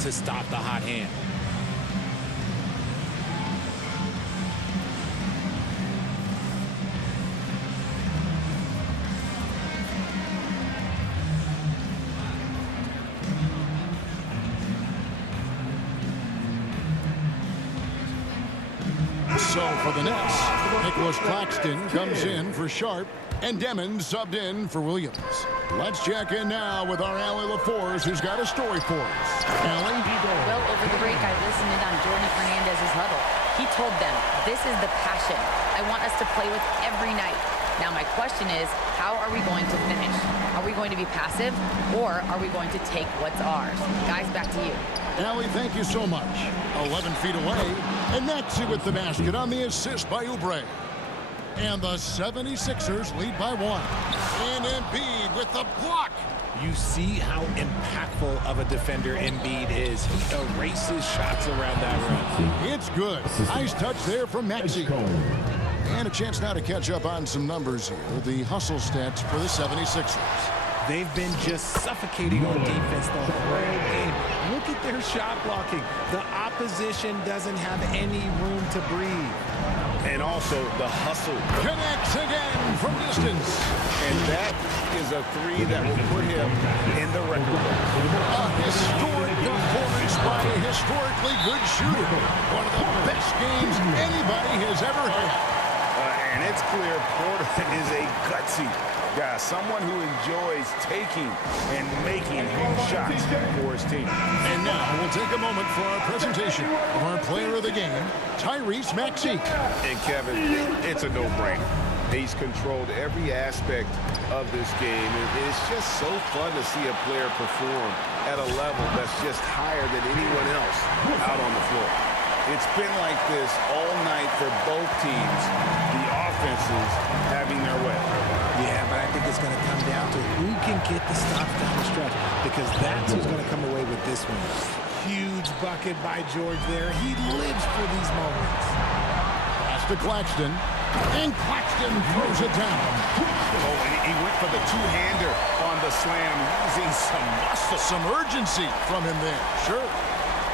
to stop the hot hand. So for the Nets, Nicholas Claxton comes in for Sharp, and Demons subbed in for Williams. Let's check in now with our Allie LaForce, who's got a story for us. Allie? Well, over the break, I listened in on Jordan Fernandez's huddle. He told them, this is the passion I want us to play with every night. Now, my question is, how are we going to finish? Are we going to be passive, or are we going to take what's ours? Guys, back to you. Allie, thank you so much. 11 feet away, and Maxey with the basket on the assist by Oubre. And the 76ers lead by 1. And Embiid with the block. You see how impactful of a defender Embiid is. He erases shots around that rim. It's good. Nice touch there from Maxey. And a chance now to catch up on some numbers here. The hustle stats for the 76ers. They've been just suffocating on defense the whole game. Look at their shot blocking. The opposition doesn't have any room to breathe. And also the hustle. Connects again from distance. And that is a three that will put him in the record book. A historic performance by a historically good shooter. One of the best games anybody has ever had. And it's clear Porter is a gutsy guy, someone who enjoys taking and making huge shots for his team. And now we'll take a moment for our presentation of our player of the game, Tyrese Maxey. And Kevin, it's a no-brainer. He's controlled every aspect of this game. It's just so fun to see a player perform at a level that's just higher than anyone else out on the floor. It's been like this all night for both teams, the offenses having their way. Yeah, but I think it's going to come down to who can get the stops down the stretch, because that's who's going to come away with this one. Huge bucket by George there. He lives for these moments. Pass to Claxton, and Claxton throws it down. Oh, and he went for the two-hander on the slam, using some muscle. Some urgency from him there. Sure.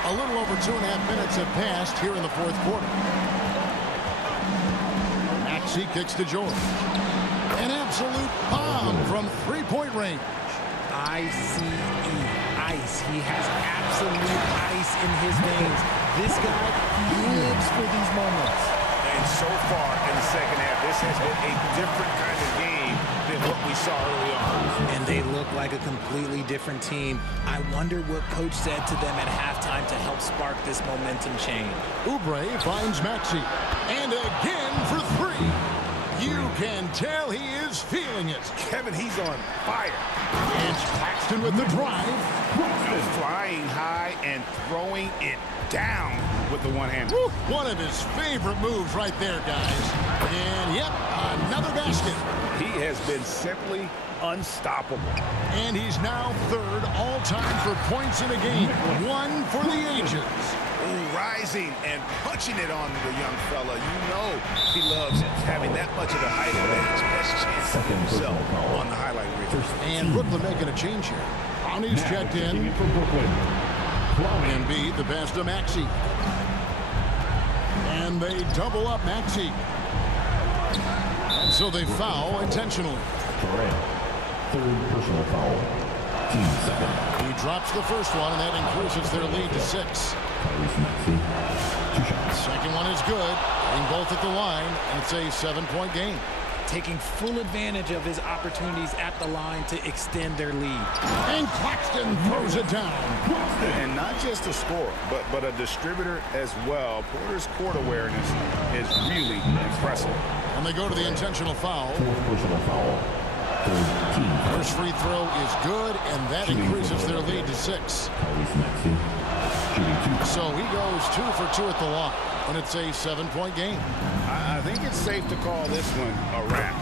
A little over 2.5 minutes have passed here in the fourth quarter. Maxey kicks to George. An absolute bomb from three-point range. I-C-E, ice. He has absolute ice in his veins. This guy lives for these moments. And so far in the second half, this has been a different kind of game than what we saw early on. And they look like a completely different team. I wonder what coach said to them at halftime to help spark this momentum change. Oubre finds Maxey. And again for three. You can tell he is feeling it. Kevin, he's on fire. It's Claxton with the drive. Flying high and throwing it down with the one-hand. One of his favorite moves right there, guys. And, yep, another basket. He has been simply unstoppable. And he's now third all-time for points in a game. One for the ages. Ooh, rising and punching it on the young fella. You know he loves having that much of a height advantage. Best chance of himself on the highlight reel. And Brooklyn making a change here. Brownie's checked in. Embiid the pass to Maxey. And they double up Maxey. And so they foul intentionally. Third personal foul. Team second. He drops the first one, and that increases their lead to 6. Tyrese Maxey. 2 shots. Second one is good. Getting both at the line, and it's a 7-point game. Taking full advantage of his opportunities at the line to extend their lead. And Claxton throws it down. And not just a scorer, but a distributor as well. Porter's court awareness is really impressive. And they go to the intentional foul. Fourth personal foul. Third team foul. First free throw is good, and that increases their lead to 6. Tyrese Maxey. Shooting 2. So he goes 2 for 2 at the line, and it's a 7-point game. I think it's safe to call this one a wrap.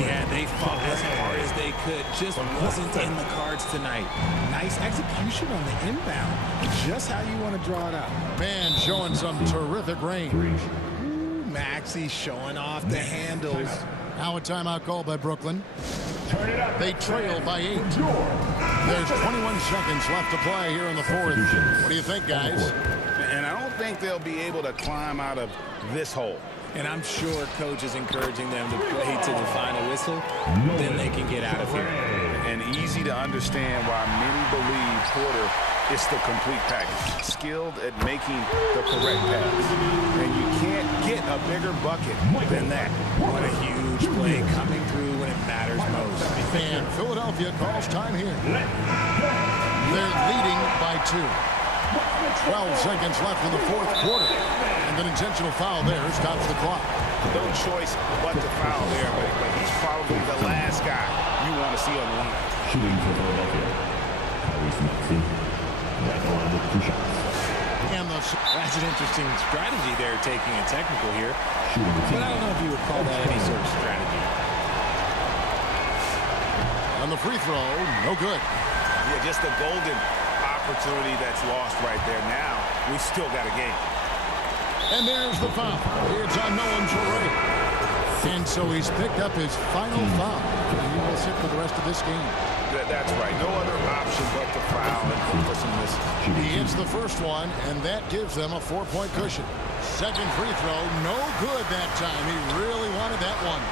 Yeah, they fought as hard as they could. Just wasn't in the cards tonight. Nice execution on the inbound. Just how you want to draw it up. Man showing some terrific range. Ooh, Maxey showing off the handles. Now a timeout called by Brooklyn. They trail by 8. There's 21 seconds left to play here in the fourth. What do you think, guys? And I don't think they'll be able to climb out of this hole. And I'm sure coach is encouraging them to play to the final whistle. Then they can get out of here. And easy to understand why many believe Porter is the complete package. Skilled at making the correct pass. And you can't get a bigger bucket than that. What a huge play coming through when it matters most. And Philadelphia calls time here. They're leading by 2. 12 seconds left in the fourth quarter. And an intentional foul there stops the clock. No choice but to foul there, but he's probably the last guy you want to see on the line. Shooting for Philadelphia. Tyrese Maxey. Right on with 2 shots. And That's an interesting strategy there, taking a technical here. Shooting the team. But I don't know if you would call that any sort of strategy. on the free throw, no good. Yeah, just a golden opportunity that's lost right there. Now, we still got a game. And there's the foul. It's on Nolan Torrey. And so he's picked up his final foul. And he will sit for the rest of this game. That's right. No other option but to foul and put some misses. He hits the first one, and that gives them a 4-point cushion. Second free throw, no good that time. He really wanted that one.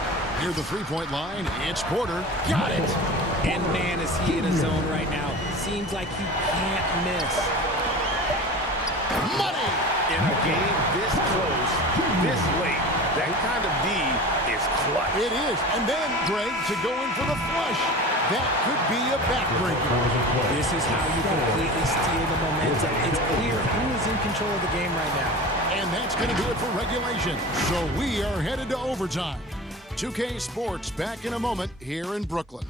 Near the three-point line, it's Porter. Got it. And man, is he in a zone right now. Seems like he can't miss. Money! In a game this close, this late, that kind of D is clutch. It is. And then, Greg, to go in for the flush. That could be a backbreaker. This is how you completely steal the momentum. It's clear who is in control of the game right now. And that's going to do it for regulation. So we are headed to overtime. 2K Sports back in a moment here in Brooklyn.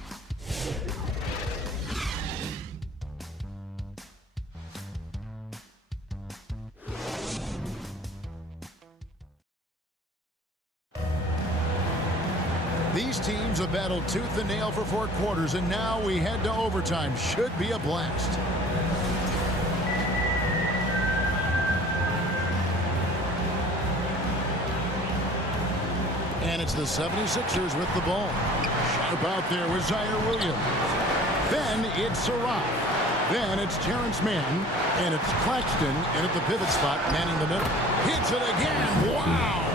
These teams have battled tooth and nail for 4 quarters, and now we head to overtime. Should be a blast. And it's the 76ers with the ball. Sharp out there with Zaire Williams. Then it's Saraf. Then it's Terrence Mann. And it's Claxton. And at the pivot spot, manning the middle. Hits it again. Wow!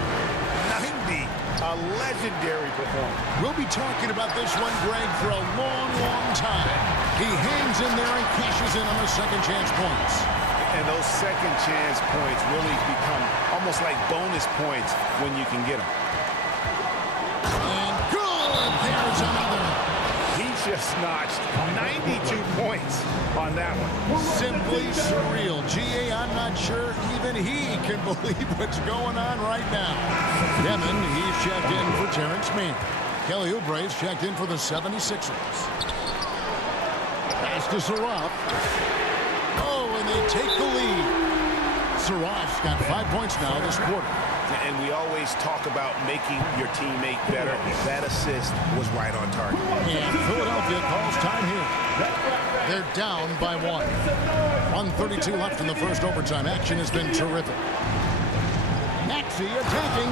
90. A legendary performance. We'll be talking about this one, Greg, for a long, long time. He hangs in there and cashes in on the second chance points. And those second chance points really become almost like bonus points when you can get them. And good! There's another. He just notched 92 points on that one. Simply surreal. G.A., I'm not sure even he can believe what's going on right now. Devin, he's checked in for Terrence Mann. Kelly Oubre's checked in for the 76ers. Pass to Saraf. Oh, and they take the lead. Saraf's got 5 points now this quarter. And we always talk about making your teammate better. That assist was right on target. And Philadelphia calls time here. They're down by 1. 1:32 left in the first overtime. Action has been terrific. Maxey attacking,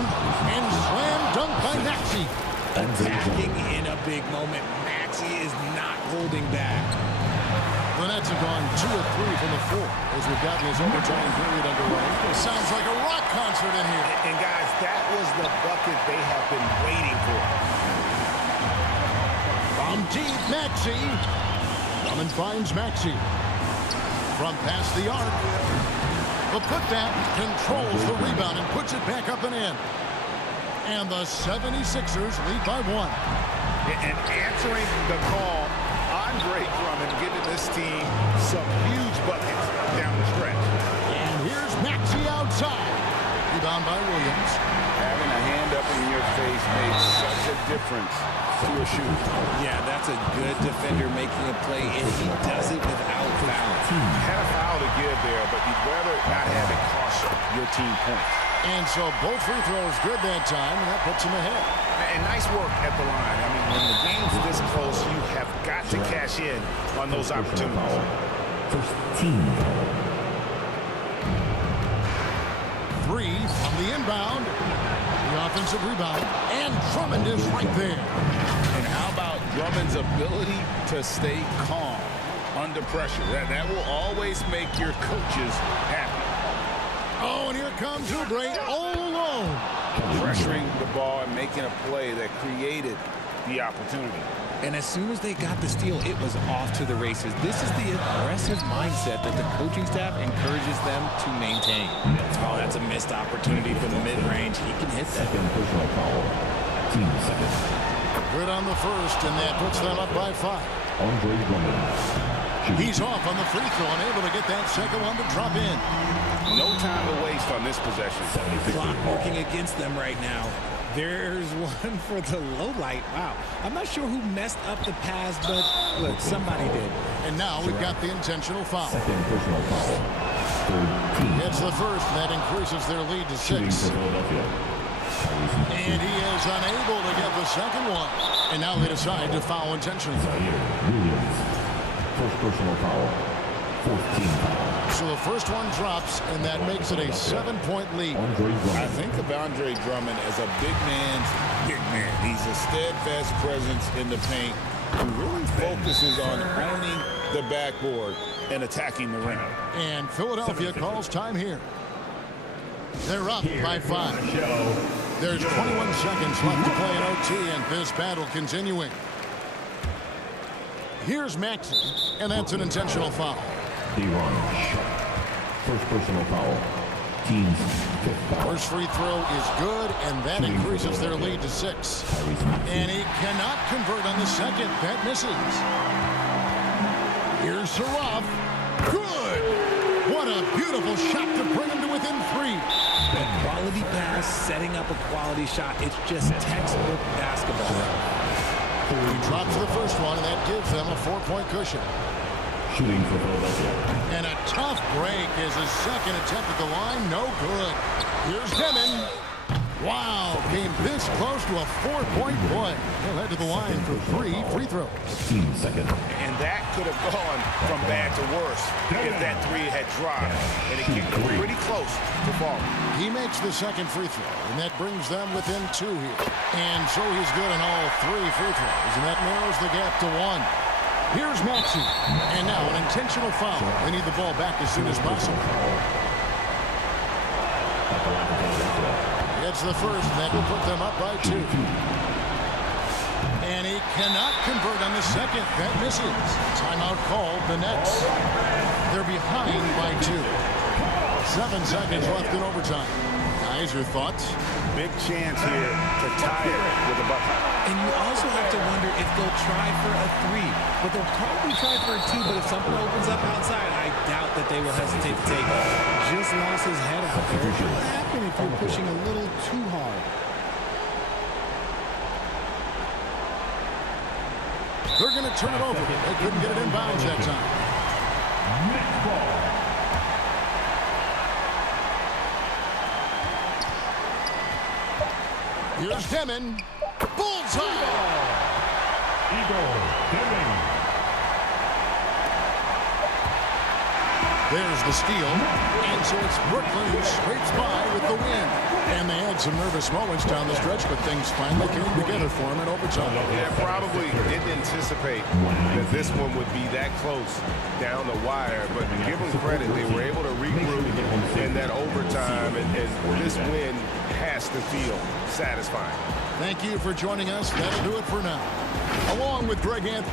and slam dunk by Maxey. Attacking in a big moment. Maxey is not holding back. The Nets have gone 2 of 3 from the floor as we've gotten this overtime period underway. It sounds like a rock concert in here. And guys, that was the bucket they have been waiting for. From deep, Maxey. Drummond finds Maxey. From past the arc. The putback controls the rebound and puts it back up and in. And the 76ers lead by 1. And answering the call, Andre Drummond giving this team some huge buckets down the stretch. And here's Maxey outside. Rebound by Williams. Having a hand up in your face made such a difference to a shooter. Yeah, that's a good defender making a play, and he does it without foul. Had a foul to give there, but you'd rather not have it cost your team points. And so both free throws good that time, and that puts him ahead. And nice work at the line. I mean, when the game's this close, you have got to cash in on those opportunities. First team foul. 3 On the inbound, the offensive rebound, and Drummond is right there. And how about Drummond's ability to stay calm under pressure? That will always make your coaches happy. Oh, and here comes Oubre all alone. Pressuring the ball and making a play that created the opportunity. And as soon as they got the steal, it was off to the races. This is the aggressive mindset that the coaching staff encourages them to maintain. Oh, that's a missed opportunity from the mid-range. He can hit that. Second personal foul. Team second. Good on the first, and that puts them up by 5. Andre Drummond. Shooting. He's off on the free throw and able to get that second one to drop in. No time to waste on this possession. 76ers Clock ball. working against them right now. There's one for the low light. Wow. I'm not sure who messed up the pass, but look, somebody did. And now we've got the intentional foul. Second personal foul. Third team. It's the first, and that increases their lead to Shooting 6. for Philadelphia. Tyrese And he is unable to get the second one. And now they decide to foul intentionally. Zaire Williams. First personal foul. Fourth team foul. So the first one drops, and that makes it a 7-point lead. Andre I Drummond. think of Andre Drummond as a big man's big man. He's a steadfast presence in the paint who really focuses on owning the backboard and attacking the rim. And Philadelphia calls time here. They're up by 5. There's 21 seconds left to play in OT, and this battle continuing. Here's Maxey, and that's an intentional foul. Deron. First personal foul. Team's fifth foul. First free throw is good, and that increases their lead to 6. Tyrese Maxey. And he cannot convert on the second. That misses. Here's Saraf. Good! What a beautiful shot to bring him to within 3. A quality pass, setting up a quality shot. It's just textbook basketball. He drops the first one, and that gives them a 4-point cushion. Shooting for Philadelphia. And a tough break is his second attempt at the line. No good. Here's Demon. Wow, came this close to a 4-point play. He'll head to the line for 3 free throws. Team second. And that could have gone from bad to worse if that 3 had dropped. And it came pretty close to falling. He makes the second free throw, and that brings them within 2 here. And so he's good on all 3 free throws, and that narrows the gap to 1. Here's Maxey, and now an intentional foul. They need the ball back as soon as possible. It's the first, and that will put them up by 2. And he cannot convert on the second. That misses. Timeout called, the Nets. They're behind by 2. 7 seconds left in overtime. Guys, your thoughts? Big chance here to tie it with a bucket. And you also have to wonder if they'll try for a 3. But they'll probably try for a 2. But if something opens up outside, I doubt that they will hesitate to take it. Just lost his head out there. What will happen if you're pushing a little too hard? They're going to turn it over. They couldn't get it in bounds that time. Here's Demon. Bullseye! There's the steal. And so it's Brooklyn who scrapes by with the win. And they had some nervous moments down the stretch, but things finally came together for them in overtime. Yeah, probably didn't anticipate that this one would be that close down the wire. But give them credit, they were able to regroup in that overtime. And this win has to feel satisfying. Thank you for joining us. That'll do it for now. Along with Greg Anthony,